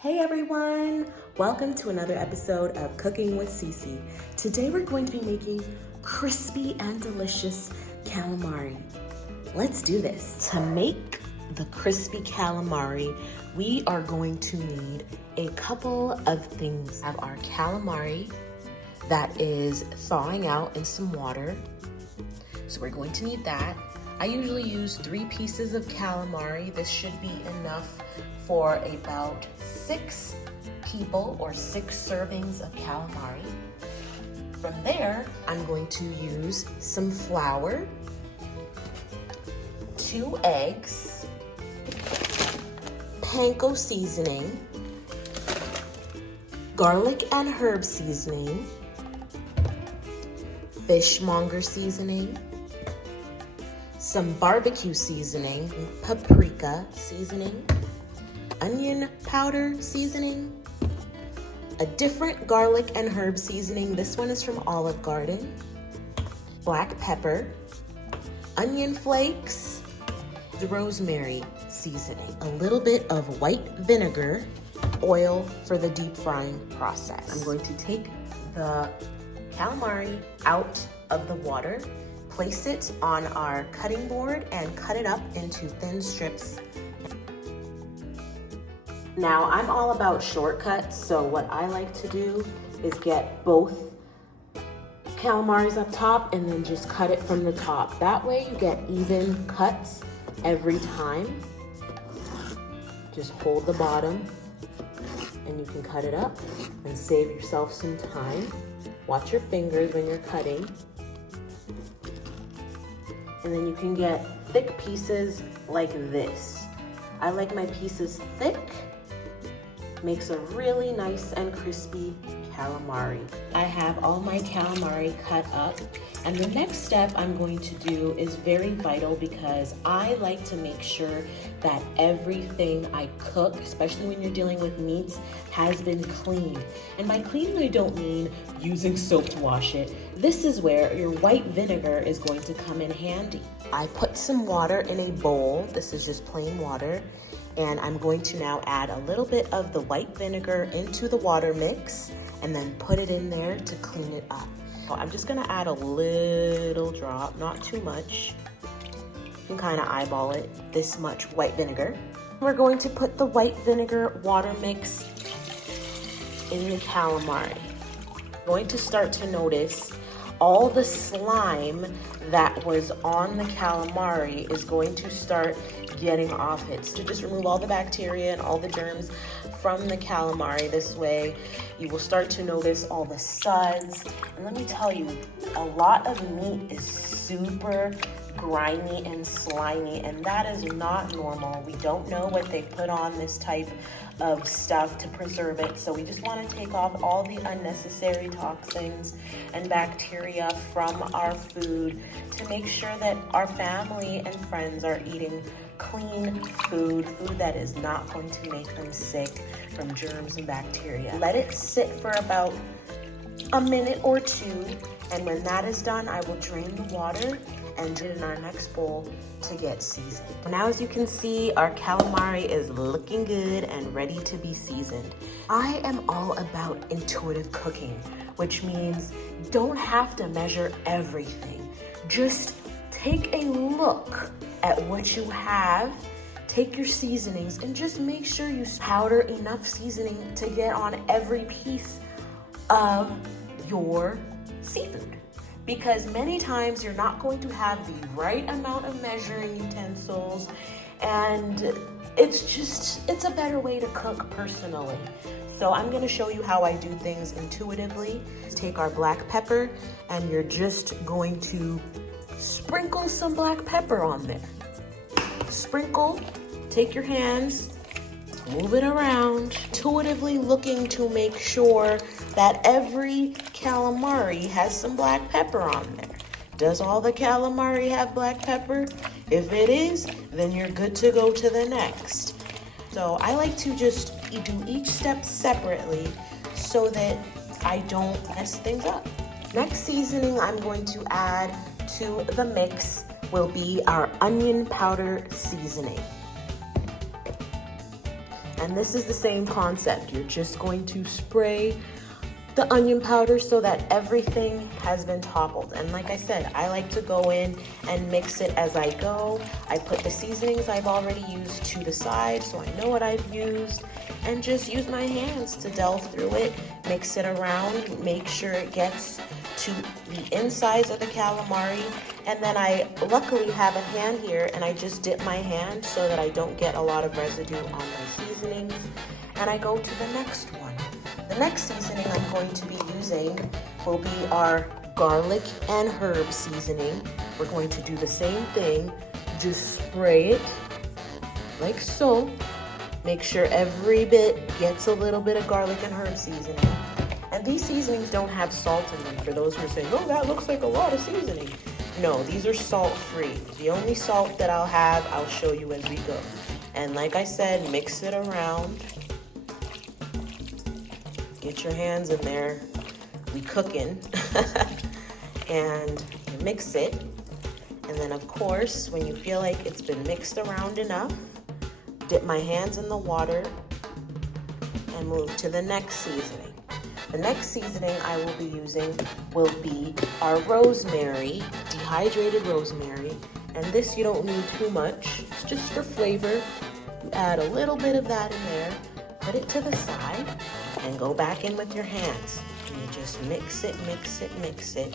Hey everyone! Welcome to another episode of Cooking with Cece. Today we're going to be making crispy and delicious calamari. Let's do this. To make the crispy calamari, we are going to need a couple of things. We have our calamari that is thawing out in some water. So we're going to need that. I usually use 3 pieces of calamari. This should be enough for about 6 people or 6 servings of calamari. From there, I'm going to use some flour, 2 eggs, panko seasoning, garlic and herb seasoning, fishmonger seasoning, some barbecue seasoning, paprika seasoning, onion powder seasoning, a different garlic and herb seasoning. This one is from Olive Garden, black pepper, onion flakes, rosemary seasoning, a little bit of white vinegar, oil for the deep frying process. I'm going to take the calamari out of the water, place it on our cutting board and cut it up into thin strips. Now, I'm all about shortcuts, so what I like to do is get both calamaris up top and then just cut it from the top. That way you get even cuts every time. Just hold the bottom and you can cut it up and save yourself some time. Watch your fingers when you're cutting. And then you can get thick pieces like this. I like my pieces thick. Makes a really nice and crispy calamari. I have all my calamari cut up, and the next step I'm going to do is very vital because I like to make sure that everything I cook, especially when you're dealing with meats, has been clean. And by clean, I don't mean using soap to wash it. This is where your white vinegar is going to come in handy. I put some water in a bowl. This is just plain water. And I'm going to now add a little bit of the white vinegar into the water mix and then put it in there to clean it up. So I'm just gonna add a little drop, not too much. You can kind of eyeball it, this much white vinegar. We're going to put the white vinegar water mix in the calamari. I'm going to start to notice all the slime that was on the calamari is going to start getting off it. So just remove all the bacteria and all the germs from the calamari. This way you will start to notice all the suds. And let me tell you, a lot of meat is super grimy and slimy, and that is not normal. We don't know what they put on this type of stuff to preserve it, so we just want to take off all the unnecessary toxins and bacteria from our food to make sure that our family and friends are eating clean food that is not going to make them sick from germs and bacteria. Let it sit for about a minute or 2, and when that is done, I will drain the water and put it in our next bowl to get seasoned. Now, as you can see, our calamari is looking good and ready to be seasoned. I am all about intuitive cooking, which means you don't have to measure everything. Just take a look at what you have, take your seasonings, and just make sure you powder enough seasoning to get on every piece of your seafood. Because many times you're not going to have the right amount of measuring utensils, and it's a better way to cook personally. So I'm gonna show you how I do things intuitively. Take our black pepper, and you're just going to sprinkle some black pepper on there. Sprinkle, take your hands, move it around, intuitively looking to make sure that every calamari has some black pepper on there. Does all the calamari have black pepper? If it is, then you're good to go to the next. So I like to just do each step separately so that I don't mess things up. Next seasoning I'm going to add to the mix will be our onion powder seasoning. And this is the same concept. You're just going to spray the onion powder so that everything has been toppled. And like I said, I like to go in and mix it as I go. I put the seasonings I've already used to the side so I know what I've used, and just use my hands to delve through it, mix it around, make sure it gets to the insides of the calamari. And then I luckily have a hand here, and I just dip my hand so that I don't get a lot of residue on my seasonings. And I go to the next one. The next seasoning I'm going to be using will be our garlic and herb seasoning. We're going to do the same thing, just spray it like so. Make sure every bit gets a little bit of garlic and herb seasoning. And these seasonings don't have salt in them. For those who are saying, oh, that looks like a lot of seasoning. No, these are salt-free. The only salt that I'll have, I'll show you as we go. And like I said, mix it around. Get your hands in there. We cooking. And you mix it. And then of course, when you feel like it's been mixed around enough, dip my hands in the water and move to the next seasoning. The next seasoning I will be using will be our rosemary, dehydrated rosemary. And this you don't need too much, it's just for flavor. You add a little bit of that in there, put it to the side, and go back in with your hands. And you just mix it, mix it, mix it.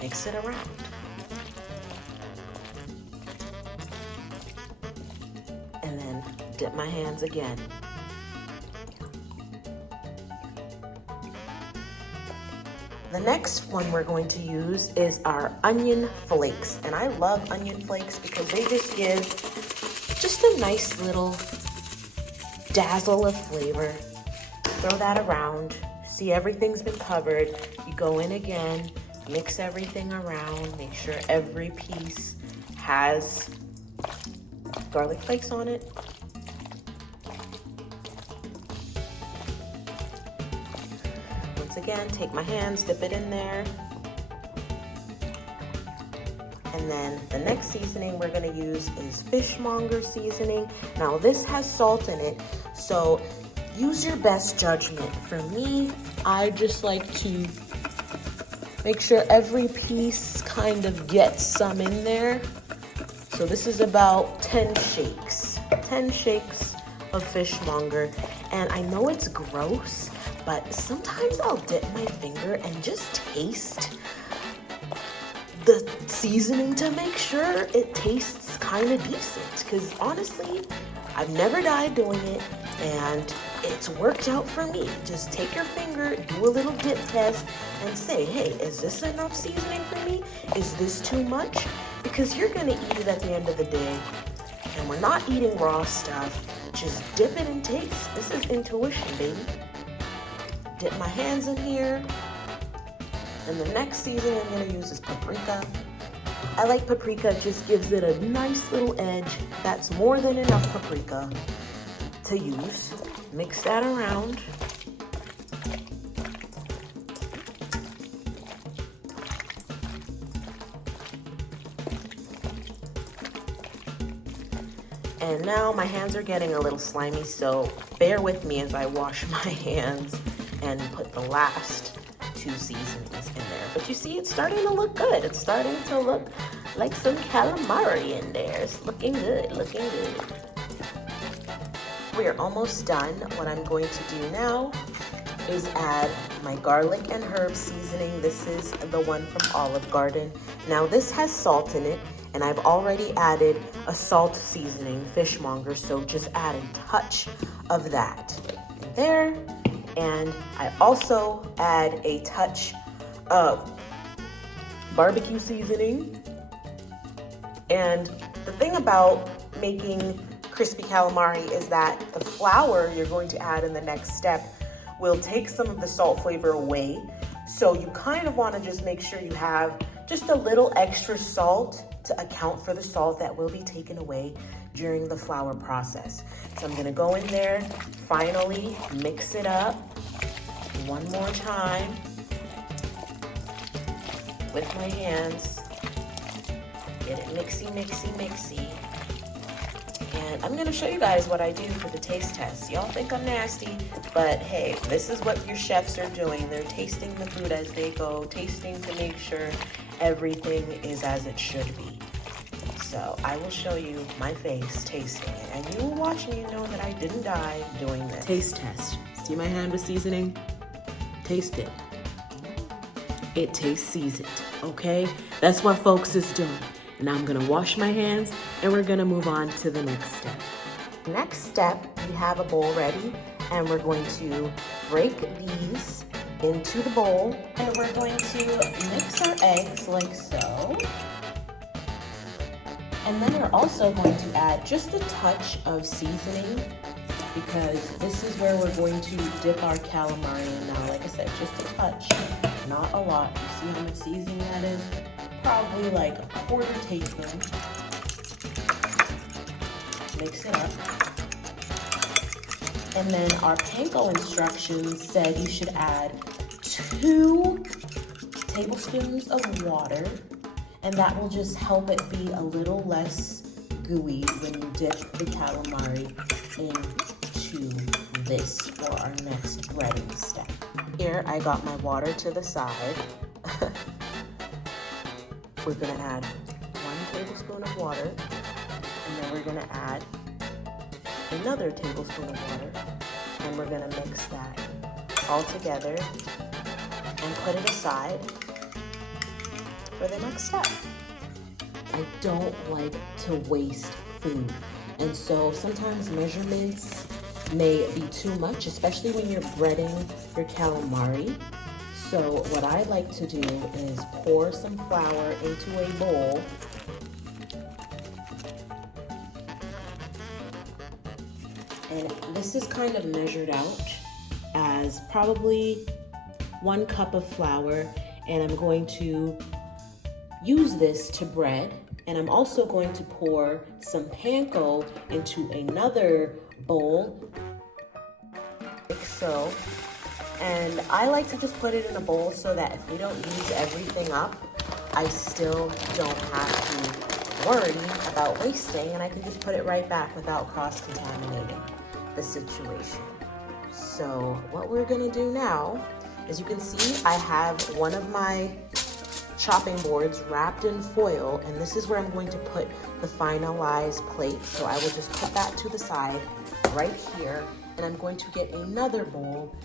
Mix it around. And then dip my hands again. The next one we're going to use is our onion flakes. And I love onion flakes because they just give just a nice little dazzle of flavor. Throw that around. See, everything's been covered. You go in again, mix everything around, make sure every piece has garlic flakes on it. Once again, take my hands, dip it in there. And then the next seasoning we're gonna use is fishmonger seasoning. Now this has salt in it, so use your best judgment. For me, I just like to make sure every piece kind of gets some in there. So this is about 10 shakes of fishmonger. And I know it's gross, but sometimes I'll dip my finger and just taste the seasoning to make sure it tastes kind of decent. Because honestly, I've never died doing it, and it's worked out for me. Just take your finger, do a little dip test, and say, hey, is this enough seasoning for me? Is this too much? Because you're gonna eat it at the end of the day, and we're not eating raw stuff. Just dip it and taste. This is intuition, baby. Dip my hands in here. And the next seasoning I'm gonna use is paprika. I like paprika, it just gives it a nice little edge. That's more than enough paprika to use. Mix that around. And now my hands are getting a little slimy, so bear with me as I wash my hands and put the last two seasonings in there. But you see, it's starting to look good. It's starting to look like some calamari in there. It's looking good, looking good. We are almost done. What I'm going to do now is add my garlic and herb seasoning. This is the one from Olive Garden. Now this has salt in it, and I've already added a salt seasoning, fishmonger, so just add a touch of that in there. And I also add a touch of barbecue seasoning. And the thing about making crispy calamari is that the flour you're going to add in the next step will take some of the salt flavor away. So you kind of want to just make sure you have just a little extra salt to account for the salt that will be taken away during the flour process. So I'm going to go in there, finally mix it up one more time with my hands. Get it mixy, mixy, mixy. And I'm gonna show you guys what I do for the taste test. Y'all think I'm nasty, but hey, this is what your chefs are doing. They're tasting the food as they go, tasting to make sure everything is as it should be. So I will show you my face tasting it, and you will watch me and know that I didn't die doing this. Taste test. See my hand with seasoning? Taste it. It tastes seasoned, okay? That's what folks is doing. Now I'm gonna wash my hands and we're gonna move on to the next step. Next step, we have a bowl ready and we're going to break these into the bowl and we're going to mix our eggs like so. And then we're also going to add just a touch of seasoning because this is where we're going to dip our calamari in now. Like I said, just a touch, not a lot. You see how much seasoning that is? Probably like a quarter teaspoon. Mix it up. And then our panko instructions said you should add 2 tablespoons of water, and that will just help it be a little less gooey when you dip the calamari into this for our next breading step. Here I got my water to the side. We're gonna add 1 tablespoon of water, and then we're gonna add another tablespoon of water, and we're gonna mix that all together and put it aside for the next step. I don't like to waste food, and so sometimes measurements may be too much, especially when you're breading your calamari. So what I like to do is pour some flour into a bowl. And this is kind of measured out as probably 1 cup of flour. And I'm going to use this to bread. And I'm also going to pour some panko into another bowl, like so. And I like to just put it in a bowl so that if we don't use everything up, I still don't have to worry about wasting, and I can just put it right back without cross-contaminating the situation. So what we're gonna do now, as you can see, I have one of my chopping boards wrapped in foil, and this is where I'm going to put the finalized plate. So I will just put that to the side right here, and I'm going to get another bowl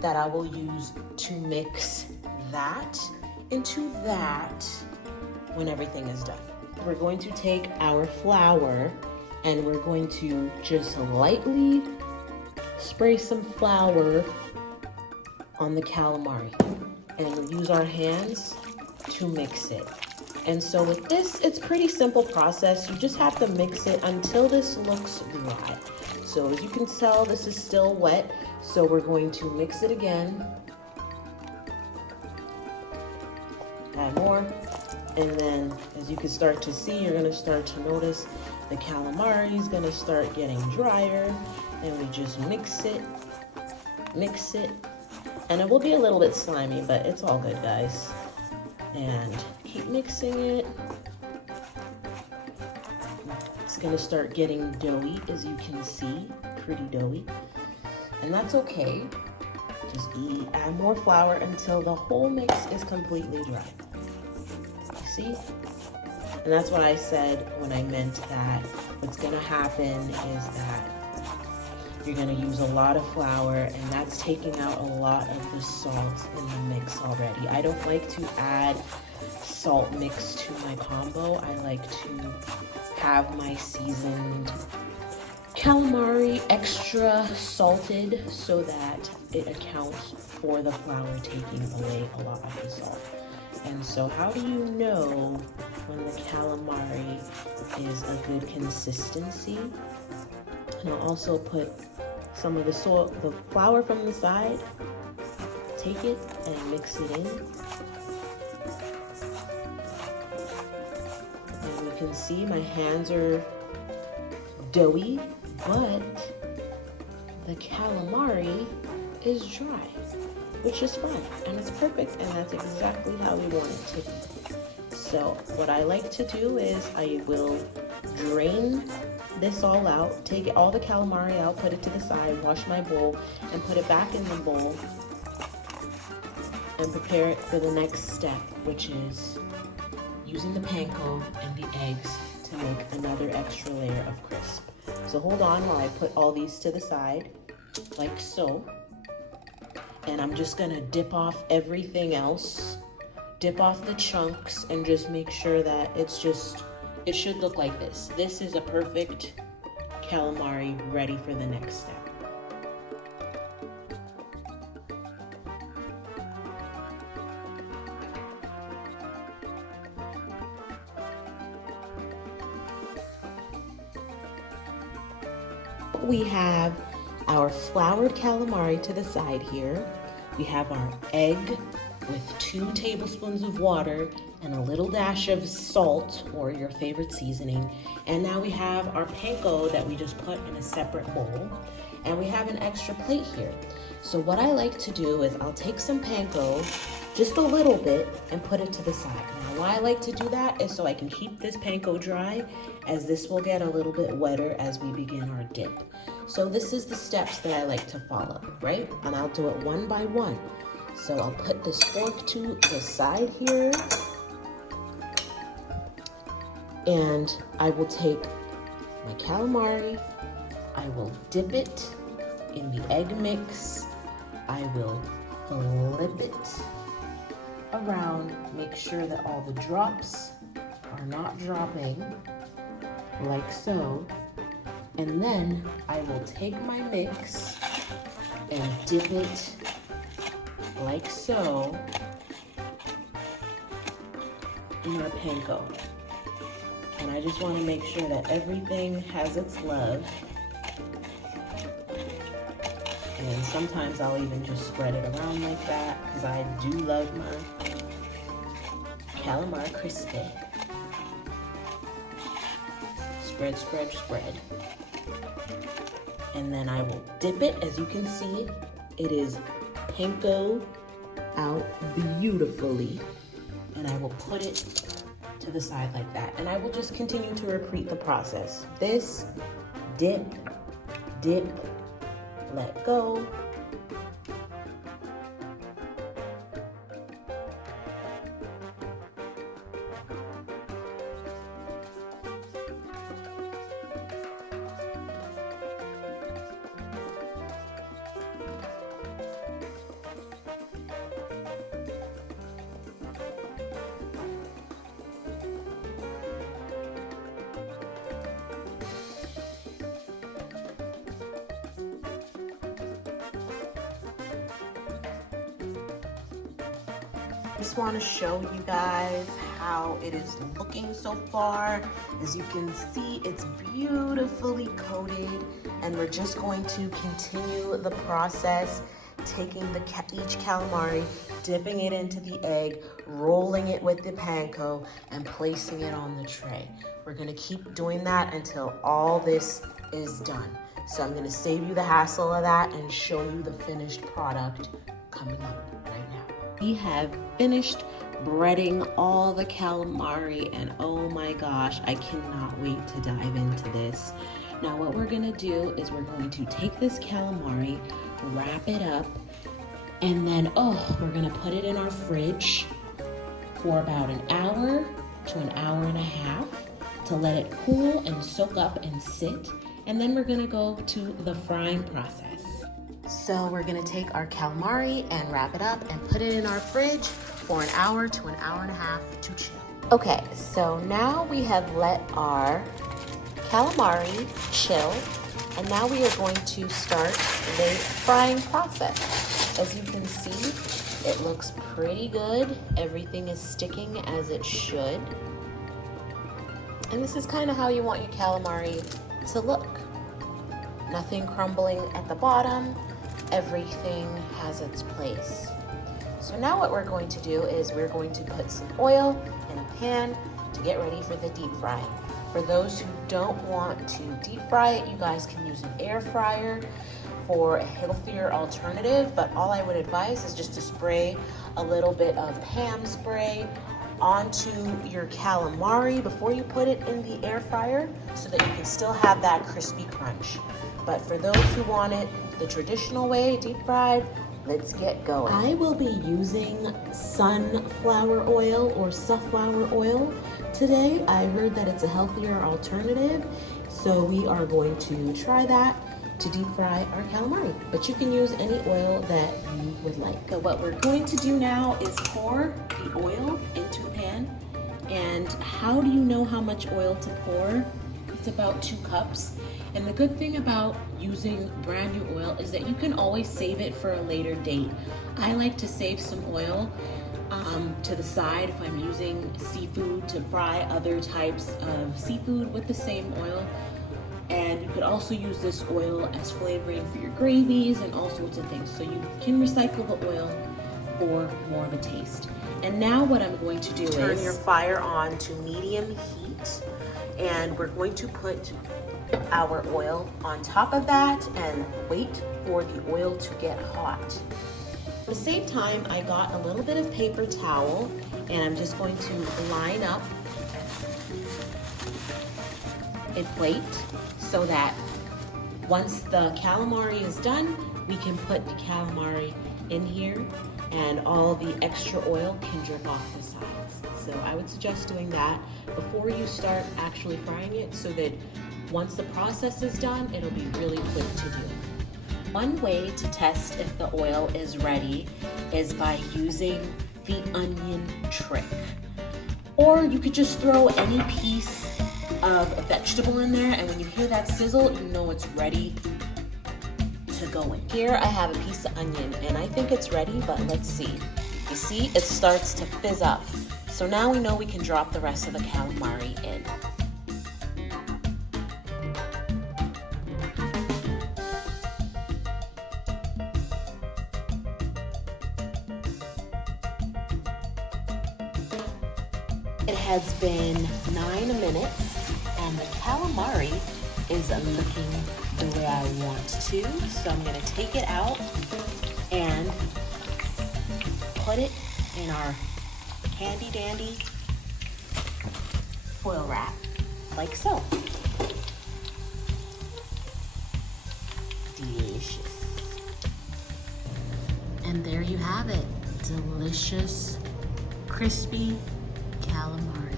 that I will use to mix that into that when everything is done. We're going to take our flour and we're going to just lightly spray some flour on the calamari, and we'll use our hands to mix it. And so with this, it's pretty simple process. You just have to mix it until this looks dry. So as you can tell, this is still wet, so we're going to mix it again. Add more, and then as you can start to see, you're gonna start to notice the calamari is gonna start getting drier, and we just mix it, and it will be a little bit slimy, but it's all good, guys. And keep mixing it. It's gonna start getting doughy, as you can see, pretty doughy. And that's okay. Just add more flour until the whole mix is completely dry. See? And that's what I said when I meant that what's gonna happen is that you're gonna use a lot of flour, and that's taking out a lot of the salt in the mix already. I don't like to add salt mix to my combo. I like to have my seasoned calamari extra salted so that it accounts for the flour taking away a lot of the salt. And so how do you know when the calamari is a good consistency? And I'll also put some of the flour from the side, take it and mix it in. And you can see my hands are doughy, but the calamari is dry, which is fine, and it's perfect, and that's exactly how we want it to be. So what I like to do is I will drain this all out, take all the calamari out, put it to the side, wash my bowl, and put it back in the bowl and prepare it for the next step, which is using the panko and the eggs to make another extra layer of crisp. So hold on while I put all these to the side, like so. And I'm just gonna dip off everything else, dip off the chunks, and just make sure that it should look like this. This is a perfect calamari ready for the next step. We have our floured calamari to the side here. We have our egg with 2 tablespoons of water and a little dash of salt or your favorite seasoning. And now we have our panko that we just put in a separate bowl. And we have an extra plate here. So what I like to do is I'll take some panko, just a little bit, and put it to the side. Now why I like to do that is so I can keep this panko dry, as this will get a little bit wetter as we begin our dip. So this is the steps that I like to follow, right? And I'll do it one by one. So I'll put this fork to the side here. And I will take my calamari, I will dip it in the egg mix, I will flip it around, make sure that all the drops are not dropping, like so. And then I will take my mix and dip it like so in our panko. And I just want to make sure that everything has its love. And sometimes I'll even just spread it around like that, because I do love my calamari crispy. Spread, spread, spread. And then I will dip it. As you can see, it is panko out beautifully. And I will put it to the side like that. And I will just continue to repeat the process. This, dip, dip, let go. Just want to show you guys how it is looking so far. As you can see, it's beautifully coated, and we're just going to continue the process, taking each calamari, dipping it into the egg, rolling it with the panko, and placing it on the tray. We're going to keep doing that until all this is done. So I'm going to save you the hassle of that and show you the finished product coming up right now. We have finished breading all the calamari, and oh my gosh, I cannot wait to dive into this. Now what we're gonna do is we're going to take this calamari, wrap it up, and then we're gonna put it in our fridge for about an hour to an hour and a half to let it cool and soak up and sit. And then we're gonna go to the frying process. So we're gonna take our calamari and wrap it up and put it in our fridge for an hour to an hour and a half to chill. Okay, so now we have let our calamari chill, and now we are going to start the frying process. As you can see, it looks pretty good. Everything is sticking as it should. And this is kind of how you want your calamari to look. Nothing crumbling at the bottom. Everything has its place. So now what we're going to do is we're going to put some oil in a pan to get ready for the deep frying. For those who don't want to deep fry it, you guys can use an air fryer for a healthier alternative, but all I would advise is just to spray a little bit of ham spray onto your calamari before you put it in the air fryer so that you can still have that crispy crunch. But for those who want it the traditional way, deep fried, let's get going. I will be using sunflower oil or safflower oil today. I heard that it's a healthier alternative, so we are going to try that to deep fry our calamari. But you can use any oil that you would like. So what we're going to do now is pour the oil into a pan. And how do you know how much oil to pour? It's about 2 cups. And the good thing about using brand new oil is that you can always save it for a later date. I like to save some oil to the side if I'm using seafood to fry other types of seafood with the same oil. And you could also use this oil as flavoring for your gravies and all sorts of things. So you can recycle the oil for more of a taste. And now what I'm going to do is turn your fire on to medium heat, and we're going to put our oil on top of that and wait for the oil to get hot. At the same time, I got a little bit of paper towel, and I'm just going to line up a plate so that once the calamari is done, we can put the calamari in here and all the extra oil can drip off the sides. So I would suggest doing that before you start actually frying it so that once the process is done, it'll be really quick to do. One way to test if the oil is ready is by using the onion trick. Or you could just throw any piece of a vegetable in there, and when you hear that sizzle, you know it's ready to go in. Here I have a piece of onion, and I think it's ready, but let's see. You see, it starts to fizz up. So now we know we can drop the rest of the calamari in. It has been 9 minutes and the calamari is looking the way I want to. So I'm gonna take it out and put it in our handy dandy foil wrap, like so. Delicious. And there you have it, delicious, crispy calamari.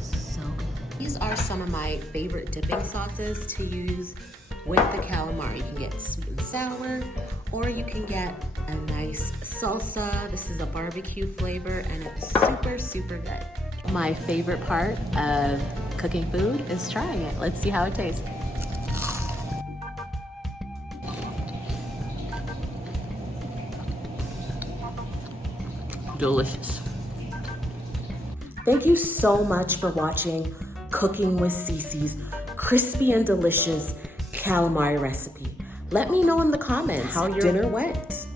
So good. These are some of my favorite dipping sauces to use with the calamari. You can get sweet and sour, or you can get a nice salsa. This is a barbecue flavor and it's super, super good. My favorite part of cooking food is trying it. Let's see how it tastes. Delicious. Thank you so much for watching Cooking with Cece's crispy and delicious calamari recipe. Let me know in the comments how your dinner went.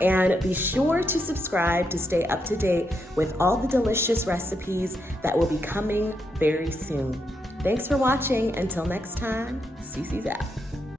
And be sure to subscribe to stay up to date with all the delicious recipes that will be coming very soon. Thanks for watching. Until next time, Cece's out.